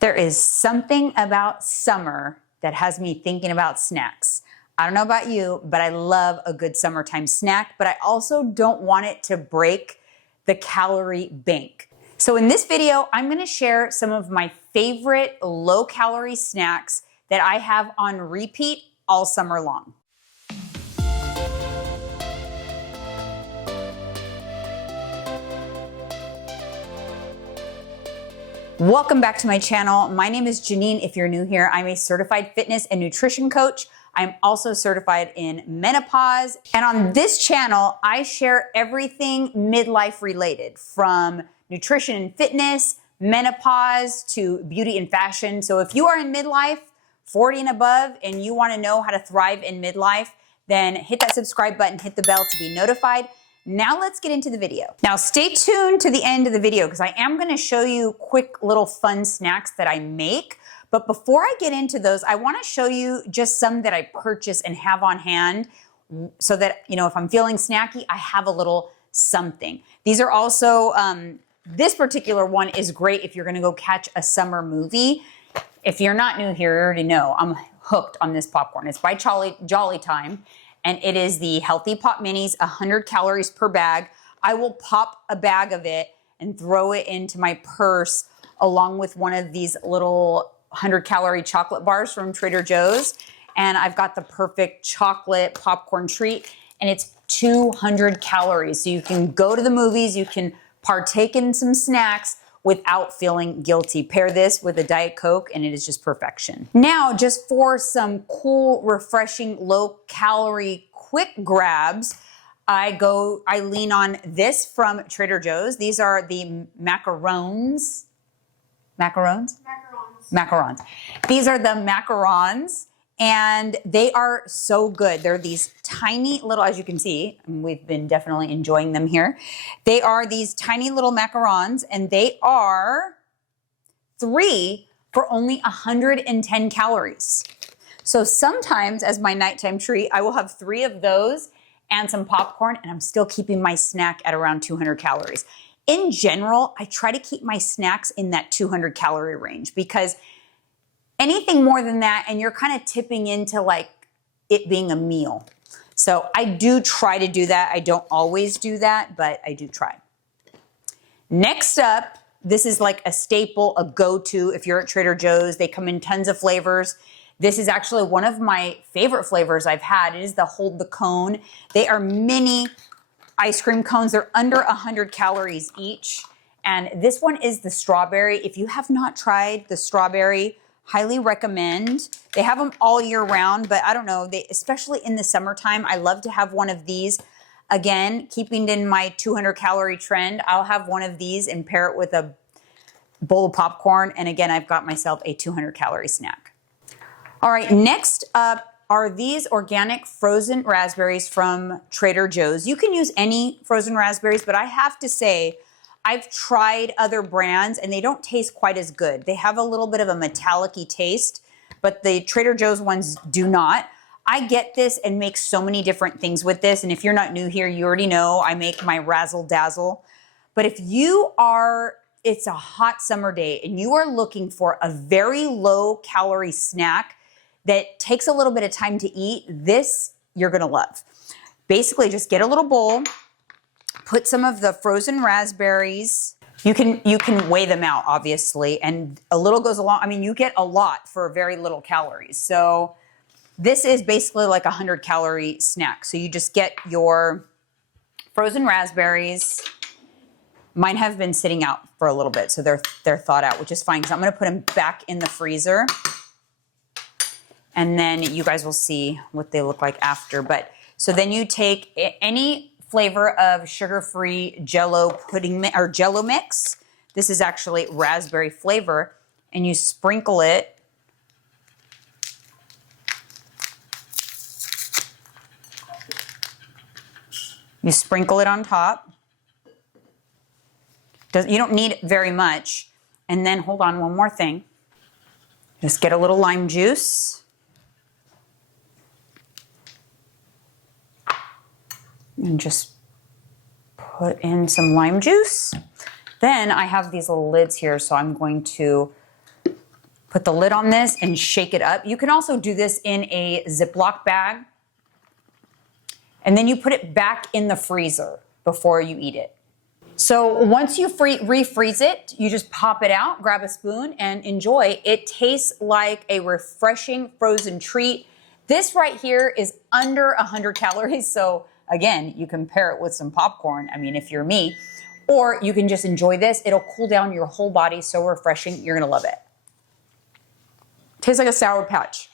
There is something about summer that has me thinking about snacks. I don't know about you, but I love a good summertime snack, but I also don't want it to break the calorie bank. So in this video, I'm gonna share some of my favorite low-calorie snacks that I have on repeat all summer long. Welcome back to my channel. My name is Jeanine. If you're new here, I'm a certified fitness and nutrition coach. I'm also certified in menopause. And on this channel, I share everything midlife related, from nutrition and fitness, menopause, to beauty and fashion. So if you are in midlife, 40 and above, and you want to know how to thrive in midlife, then hit that subscribe button, hit the bell to be notified. Now let's get into the video. Now stay tuned to the end of the video because I am going to show you quick little fun snacks that I make. But before I get into those, I want to show you just some that I purchase and have on hand so that, you know, if I'm feeling snacky, I have a little something. These are also, this particular one is great if you're going to go catch a summer movie. If you're not new here, you already know I'm hooked on this popcorn. It's by Jolly Time. And it is the Healthy Pop Minis, 100 calories per bag. I will pop a bag of it and throw it into my purse along with one of these little 100-calorie chocolate bars from Trader Joe's. And I've got the perfect chocolate popcorn treat, and it's 200 calories. So you can go to the movies, you can partake in some snacks without feeling guilty. Pair this with a Diet Coke and it is just perfection. Now, just for some cool, refreshing, low-calorie quick grabs, I lean on this from Trader Joe's. These are the macarons. Macarons? Macarons. These are the macarons, and they are so good. They're these tiny little, as you can see, and we've been definitely enjoying them here. They are these tiny little macarons, and they are 3 for only 110 calories. So sometimes as my nighttime treat, I will have 3 of those and some popcorn, and I'm still keeping my snack at around 200 calories. In general, I try to keep my snacks in that 200 calorie range because anything more than that, and you're kind of tipping into like it being a meal. So I do try to do that. I don't always do that, but I do try. Next up, this is like a staple, a go-to if you're at Trader Joe's. They come in tons of flavors. This is actually one of my favorite flavors I've had. It is the Hold the Cone. They are mini ice cream cones. They're under 100 calories each. And this one is the strawberry. If you have not tried the strawberry, highly recommend. They have them all year round, but I don't know, especially in the summertime, I love to have one of these. Again, keeping in my 200 calorie trend, I'll have one of these and pair it with a bowl of popcorn. And again, I've got myself a 200 calorie snack. All right, next up are these organic frozen raspberries from Trader Joe's. You can use any frozen raspberries, but I have to say, I've tried other brands and they don't taste quite as good. They have a little bit of a metallic-y taste, but the Trader Joe's ones do not. I get this and make so many different things with this. And if you're not new here, you already know I make my Razzle Dazzle. But if you are, it's a hot summer day and you are looking for a very low calorie snack that takes a little bit of time to eat, this you're gonna love. Basically, just get a little bowl, put some of the frozen raspberries. You can weigh them out, obviously, and a little goes along. I mean, you get a lot for very little calories. So this is basically like a 100 calorie snack. So you just get your frozen raspberries. Mine have been sitting out for a little bit, so they're thawed out, which is fine because I'm gonna put them back in the freezer. And then you guys will see what they look like after. But so then you take any flavor of sugar-free Jello pudding or Jello mix. This is actually raspberry flavor, and you sprinkle it. You sprinkle it on top. You don't need very much. And then hold on, one more thing. Just get a little lime juice. And just put in some lime juice. Then I have these little lids here, so I'm going to Put the lid on this and shake it up. You can also do this in a Ziploc bag. And then you put it back in the freezer before you eat it. So once you refreeze it, you just pop it out, grab a spoon and enjoy. It tastes like a refreshing frozen treat. This right here is under 100 calories. So again, you can pair it with some popcorn. I mean, if you're me, or you can just enjoy this. It'll cool down your whole body. So refreshing. You're gonna love it. Tastes like a Sour Patch,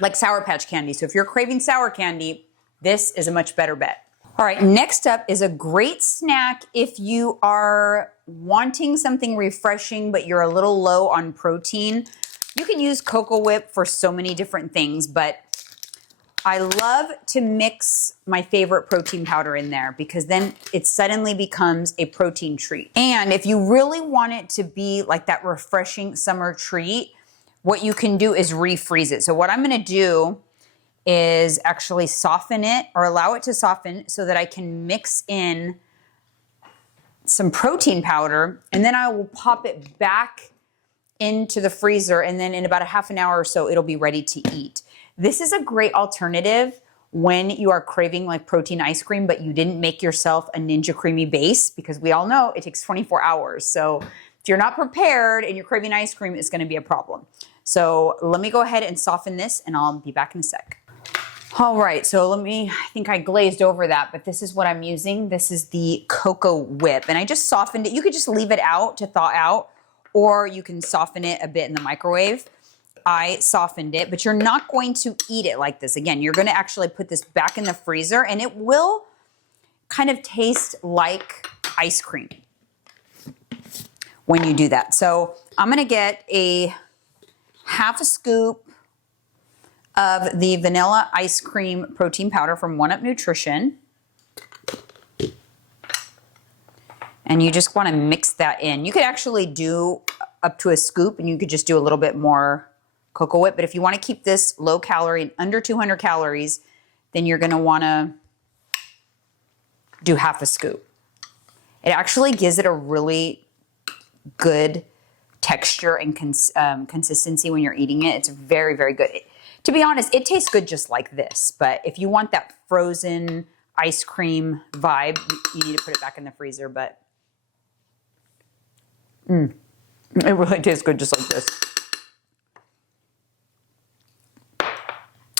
like Sour Patch candy. So if you're craving sour candy, this is a much better bet. All right, next up is a great snack if you are wanting something refreshing, but you're a little low on protein. You can use Cocoa Whip for so many different things, but I love to mix my favorite protein powder in there because then it suddenly becomes a protein treat. And if you really want it to be like that refreshing summer treat, what you can do is refreeze it. So what I'm gonna do is actually soften it or allow it to soften so that I can mix in some protein powder, and then I will pop it back into the freezer, and then in about a half an hour or so, it'll be ready to eat. This is a great alternative when you are craving like protein ice cream, but you didn't make yourself a Ninja Creami base, because we all know it takes 24 hours. So if you're not prepared and you're craving ice cream, it's gonna be a problem. So let me go ahead and soften this and I'll be back in a sec. All right, so I think I glazed over that, but this is what I'm using. This is the Cocoa Whip, and I just softened it. You could just leave it out to thaw out, or you can soften it a bit in the microwave. I softened it, but you're not going to eat it like this. Again, you're gonna actually put this back in the freezer, and it will kind of taste like ice cream when you do that. So I'm gonna get a half a scoop of the vanilla ice cream protein powder from 1UP Nutrition. And you just want to mix that in. You could actually do up to a scoop, and you could just do a little bit more Cocoa Whip. But if you want to keep this low calorie and under 200 calories, then you're going to want to do half a scoop. It actually gives it a really good texture and consistency when you're eating it. It's very, very good. To be honest, it tastes good just like this, but if you want that frozen ice cream vibe, you need to put it back in the freezer, but it really tastes good just like this.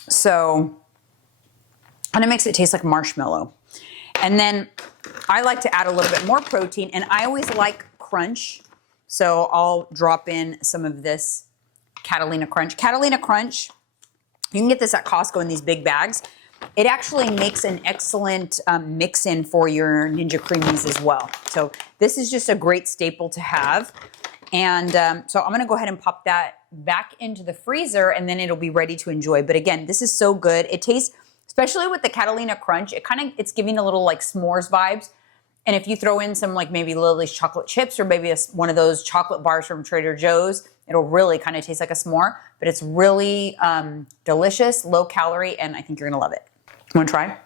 So, and it makes it taste like marshmallow. And then I like to add a little bit more protein, and I always like crunch, so I'll drop in some of this Catalina Crunch. Catalina Crunch, you can get this at Costco in these big bags. It actually makes an excellent mix-in for your Ninja Creamis as well. So this is just a great staple to have. And so I'm gonna go ahead and pop that back into the freezer, and then it'll be ready to enjoy. But again, this is so good. It tastes, especially with the Catalina Crunch, it's giving a little like s'mores vibes. And if you throw in some like maybe Lily's chocolate chips, or maybe one of those chocolate bars from Trader Joe's, it'll really kind of taste like a s'more, but it's really delicious, low calorie, and I think you're gonna love it. You wanna try?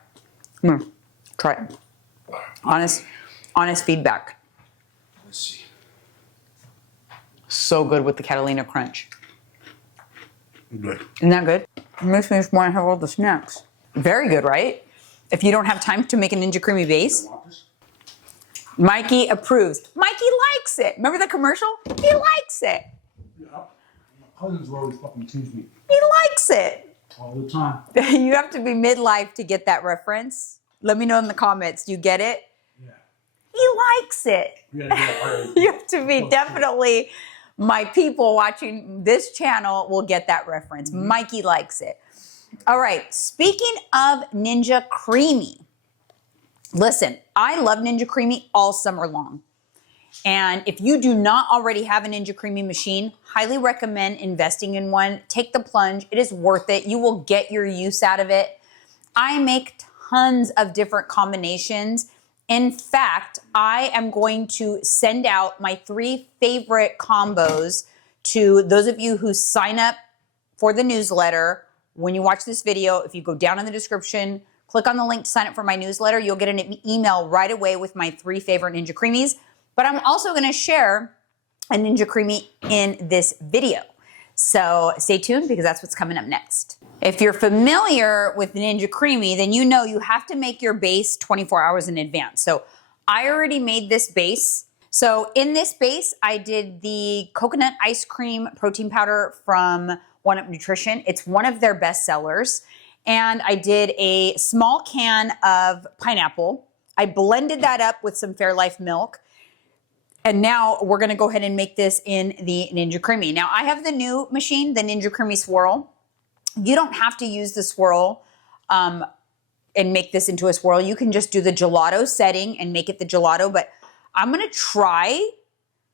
Try it. Honest feedback. Let's see. So good with the Catalina Crunch. Good. Isn't that good? It makes me just want to have all the snacks. Very good, right? If you don't have time to make a Ninja Creami base. Mikey approves. Mikey likes it. Remember the commercial? He likes it. Yeah. My cousins will always fucking tease me. He likes it. All the time. You have to be midlife to get that reference. Let me know in the comments. Do you get it? Yeah. He likes it. You gotta get it right. You have to be definitely, my people watching this channel will get that reference. Mikey likes it. All right, speaking of Ninja Creami, listen, I love Ninja Creami all summer long. And if you do not already have a Ninja Creami machine, highly recommend investing in one. Take the plunge. It is worth it. You will get your use out of it. I make tons of different combinations. In fact, I am going to send out my 3 favorite combos to those of you who sign up for the newsletter. When you watch this video, if you go down in the description, click on the link to sign up for my newsletter, you'll get an email right away with my 3 favorite Ninja Creamis. But I'm also gonna share a Ninja Creami in this video. So stay tuned because that's what's coming up next. If you're familiar with Ninja Creami, then you know you have to make your base 24 hours in advance. So I already made this base. So in this base, I did the coconut ice cream protein powder from One Up Nutrition. It's one of their best sellers. And I did a small can of pineapple. I blended that up with some Fairlife milk. And now we're gonna go ahead and make this in the Ninja Creami. Now I have the new machine, the Ninja Creami swirl. You don't have to use the swirl and make this into a swirl. You can just do the gelato setting and make it the gelato, but I'm gonna try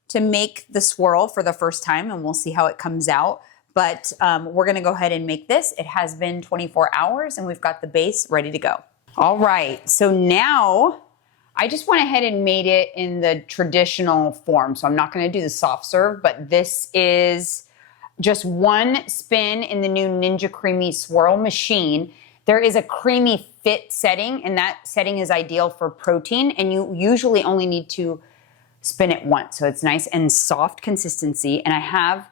to make the swirl for the first time and we'll see how it comes out. But we're gonna go ahead and make this. It has been 24 hours and we've got the base ready to go. All right, so now I just went ahead and made it in the traditional form. So I'm not gonna do the soft serve, but this is just one spin in the new Ninja Creami swirl machine. There is a creamy fit setting, and that setting is ideal for protein, and you usually only need to spin it once. So it's nice and soft consistency. And I have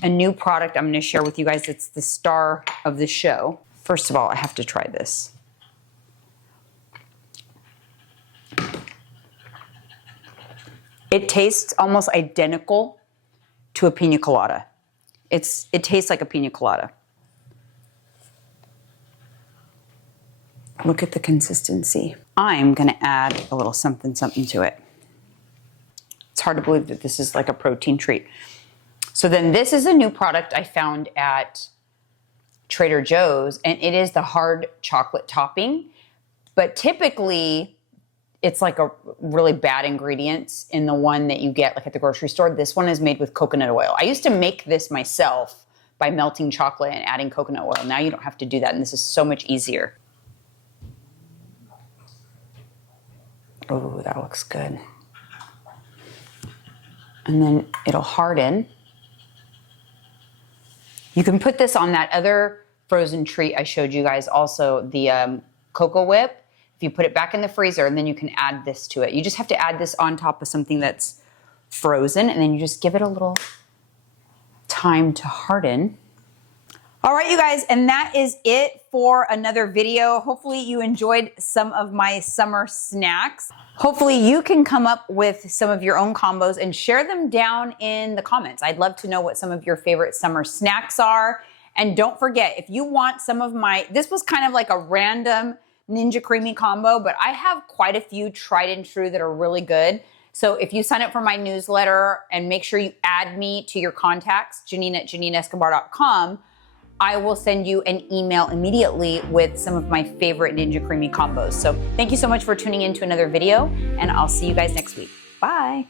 a new product I'm gonna share with you guys. It's the star of the show. First of all, I have to try this. It tastes almost identical to a piña colada. It tastes like a piña colada. Look at the consistency. I'm gonna add a little something to it. It's hard to believe that this is like a protein treat. So then this is a new product I found at Trader Joe's, and it is the hard chocolate topping. But typically, it's like a really bad ingredients in the one that you get like at the grocery store. This one is made with coconut oil. I used to make this myself by melting chocolate and adding coconut oil. Now you don't have to do that, and this is so much easier. Oh, that looks good. And then it'll harden. You can put this on that other frozen treat I showed you guys also, the Cocoa Whip. If you put it back in the freezer, and then you can add this to it. You just have to add this on top of something that's frozen, and then you just give it a little time to harden. All right, you guys, and that is it for another video. Hopefully you enjoyed some of my summer snacks. Hopefully you can come up with some of your own combos and share them down in the comments. I'd love to know what some of your favorite summer snacks are. And don't forget, if you want some of this was kind of like a random Ninja Creami combo, but I have quite a few tried and true that are really good. So if you sign up for my newsletter and make sure you add me to your contacts, Jeanine@JeanineEscobar.com, I will send you an email immediately with some of my favorite Ninja Creami combos. So thank you so much for tuning in to another video, and I'll see you guys next week. Bye.